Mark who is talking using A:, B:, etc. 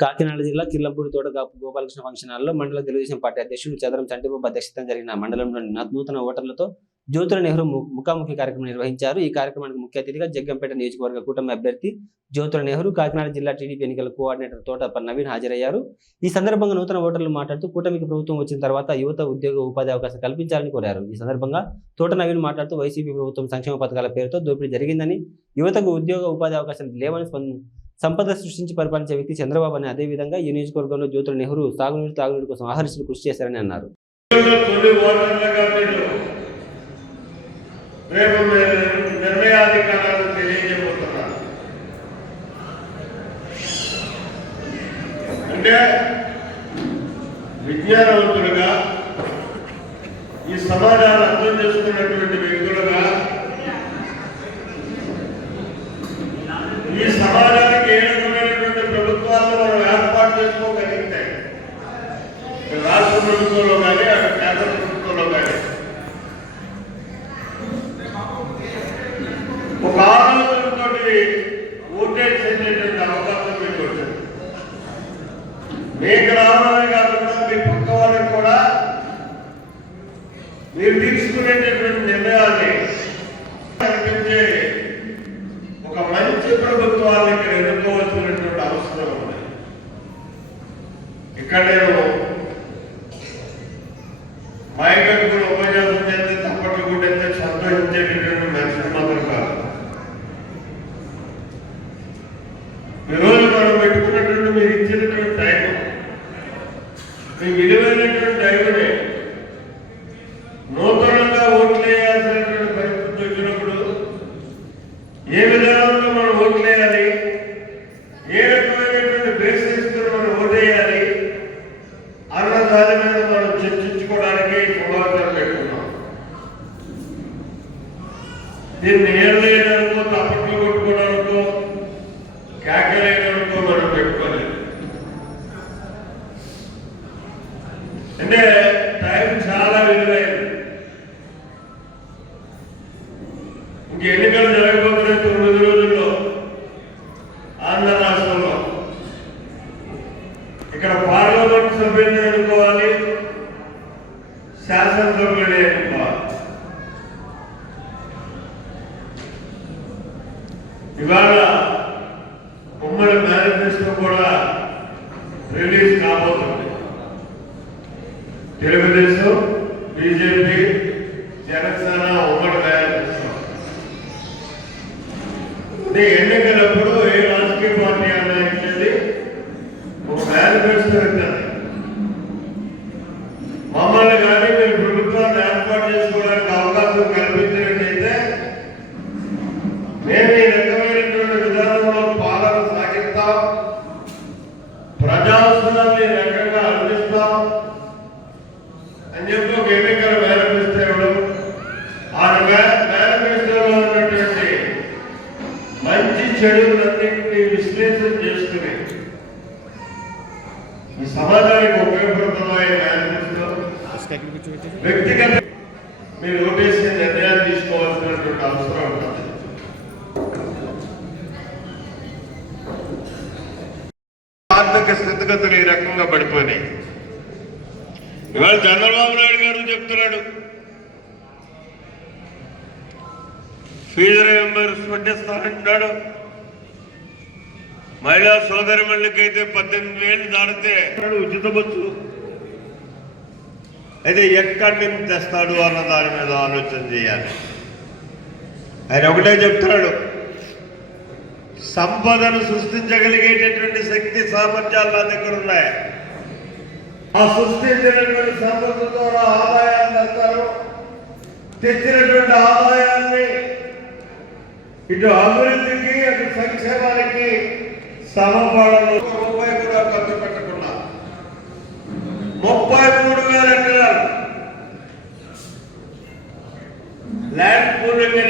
A: కాకినాడ జిల్లా కిల్లంపూడి తోటకాపు గోపాలకృష్ణ ఫంక్షన్ హాల్లో మండల తెలుగుదేశం పార్టీ అధ్యక్షుడు చదరం చంటిబాబు అధ్యక్షతన జరిగిన మండలంలోని నూతన ఓటర్లతో జ్యోతుల నెహ్రూ ముఖాముఖి కార్యక్రమం నిర్వహించారు. ఈ కార్యక్రమానికి ముఖ్య అతిథిగా జగ్గంపేట నియోజకవర్గ కూటమి అభ్యర్థి జ్యోతుల నెహ్రూ కాకినాడ జిల్లా టీడీపీ ఎన్నికల కోఆర్డినేటర్ తోట నవీన్ హాజరయ్యారు. ఈ సందర్భంగా నూతన ఓటర్లు మాట్లాడుతూ కూటమికి ప్రభుత్వం వచ్చిన తర్వాత యువత ఉద్యోగ ఉపాధి అవకాశం కల్పించాలని కోరారు. ఈ సందర్భంగా తోట నవీన్ మాట్లాడుతూ వైసీపీ ప్రభుత్వం సంక్షేమ పథకాల పేరుతో దోపిడీ జరిగిందని యువతకు ఉద్యోగ ఉపాధి అవకాశాలు లేవని సంపద సృష్టించి పరిపాలించే వ్యక్తి చంద్రబాబు అని అదేవిధంగా ఈ నియోజకవర్గంలో జ్యోతుల నెహ్రూ సాగునీరు తాగునీరు కోసం ఆహర్షులు కృషి చేశారని అన్నారు.
B: అంటే విజ్ఞానవంతులుగా ఈ సమాజాన్ని అర్థం చేసుకున్నటువంటి వ్యక్తులుగా ఈ సమాజానికి ఏ రకమైనటువంటి ప్రభుత్వాలను మనం ఏర్పాటు చేసుకోగలిగితే రాష్ట్ర ప్రభుత్వంలో కానీ కేంద్ర ప్రభుత్వంలో కానీ. ఒక ఆలోచనతో చేసేటువంటి అవకాశం మీకు వచ్చింది మీకు రావడమే కాకుండా మీ పక్క వాళ్ళకి కూడా మీరు తీసుకునేటటువంటి నిర్ణయాన్ని కనిపించే ఒక మంచి ప్రభుత్వాన్ని ఇక్కడ అవసరం ఉంది. ఇక్కడ నేను ఏ విధానంలో మనం ఓట్లేయాలి ఏ రకమైనటువంటి బేసిస్తో మనం ఓటేయాలి అన్న దాని మీద మనం చర్చించుకోవడానికి సమాచారం పెట్టుకున్నాం దీన్ని ఏర్లేయడానికో తప్పట్లు కొట్టుకోవడానికో కేకలేయడానికో మనం పెట్టుకోలేదు. అంటే టైం చాలా విలువైంది ఇంక ఎన్నికలు ఇక్కడ పార్లమెంట్ సభ్యుల్ని ఎన్నుకోవాలి శాసనసభ్యుల్ని ఎన్నుకోవాలి. ఇవాళ ఉమ్మడి మేనిఫెస్టో కూడా రిలీజ్ కాబోతుంది. తెలుగుదేశం బీజేపీ జనసేన ఉమ్మడి మేనిఫెస్టో. ఎన్నికలప్పుడు ఏ రాజకీయ పార్టీ అన్నా ఇచ్చేది ఒక మేనిఫెస్టో మమ్మల్ని కానీ మీరు ప్రభుత్వాన్ని ఏర్పాటు చేసుకోవడానికి అవకాశం కల్పించినట్లయితే మేము ఈ రకమైనటువంటి విధానంలో పాలన సాగిస్తాం ప్రజాస్వామ్యాన్ని ఈ రకంగా అందిస్తాం అని చెప్పి ఒక ఎన్నికల మేనిఫెస్టో ఇవ్వడం. ఆ మేనిఫెస్టోలో ఉన్నటువంటి మంచి చెడులన్నింటినీ సమాజానికి ఉపయోగపడుతున్నాయి వ్యక్తిగత మీరు ఓటేసి నిర్ణయాలు తీసుకోవాల్సినటువంటి అవసరం ఉంటుంది. ఆర్థిక స్థితిగతులు ఈ రకంగా పడిపోయినాయి. ఇవాళ చంద్రబాబు నాయుడు గారు చెప్తున్నాడు. ఫీజు రియంబర్స్మెంట్ ఇస్తానంటున్నాడు. మహిళా సోదరిమణులకైతే పద్దెనిమిది వేలు దాటితే ఉచిత బస్సు అయితే ఎక్కడి నుంచి తెస్తాడు అన్న దాని మీద ఆలోచన చేయాలి. ఆయన ఒకటే చెప్తున్నాడు సంపదను సృష్టించగలిగేటటువంటి శక్తి సామర్థ్యాలు నా దగ్గర ఉన్నాయి. ఆ సృష్టించినటువంటి సంపద ద్వారా ఆదాయాన్ని తెస్తారు. తెచ్చినటువంటి ఆదాయాన్ని ఇటు అభివృద్ధికి అటు సంక్షేమానికి సమపాడలు ముప్పై కూడా ఖర్చు పెట్టకుండా. ముప్పై మూడు వేల ఎకరాలు. ల్యాండ్ పూర్ణంగా